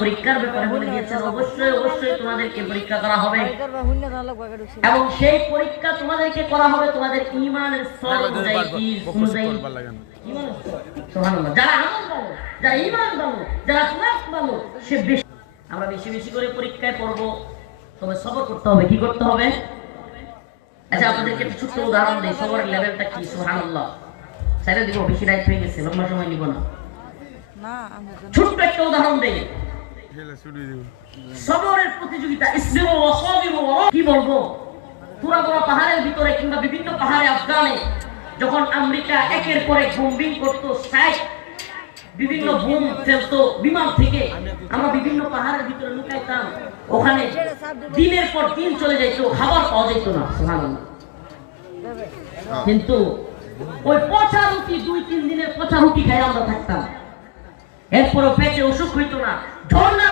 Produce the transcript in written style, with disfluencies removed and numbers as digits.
পরীক্ষার ব্যাপারে বলে দিয়েছেন অবশ্যই অবশ্যই তোমাদেরকে পরীক্ষা করা হবে এবং সেই পরীক্ষা তোমাদেরকে করা হবে তোমাদের ঈমানের স্তর অনুযায়ী সুবহানাল্লাহ। যারা আমল ভালো, যারা ঈমান ভালো, যারা আখলাক ভালো, সে বেশি আমরা বেশি বেশি করে পরীক্ষায় পড়ব, তবে সবর করতে হবে। কি করতে হবে? আচ্ছা আপনাদেরকে একটা ছোট্ট উদাহরণ দিই, সবরের লেভেলটা কি। সুবহানাল্লাহ। ছেড়ে দিব, বেশি রাইট হয়ে গেছে, লম্বা সময় নিব না। ছোট্ট একটা উদাহরণ দেই, সবরের প্রতিযোগিতা। ইসবিরু ওয়া সাবিরু। কি বলবো, পুরো বড় পাহাড়ের ভিতরে কিংবা বিভিন্ন পাহাড়ে আফগানে যখন আমেরিকা একের পর এক বোম্বিং করতো, বিভিন্ন বোম ফেলতো বিমান থেকে, আমরা বিভিন্ন পাহাড়ের ভিতরে লুকাইতাম। ওখানে দিনের পর দিন চলে যাইত, খাবার পাওয়া যেত না। সুবহানাল্লাহ। কিন্তু ওই পচা রুটি 2-3 দিনের পচা রুটি খাই আমরা থাকতাম, এরপরও পেটে অসুখ হইতো না।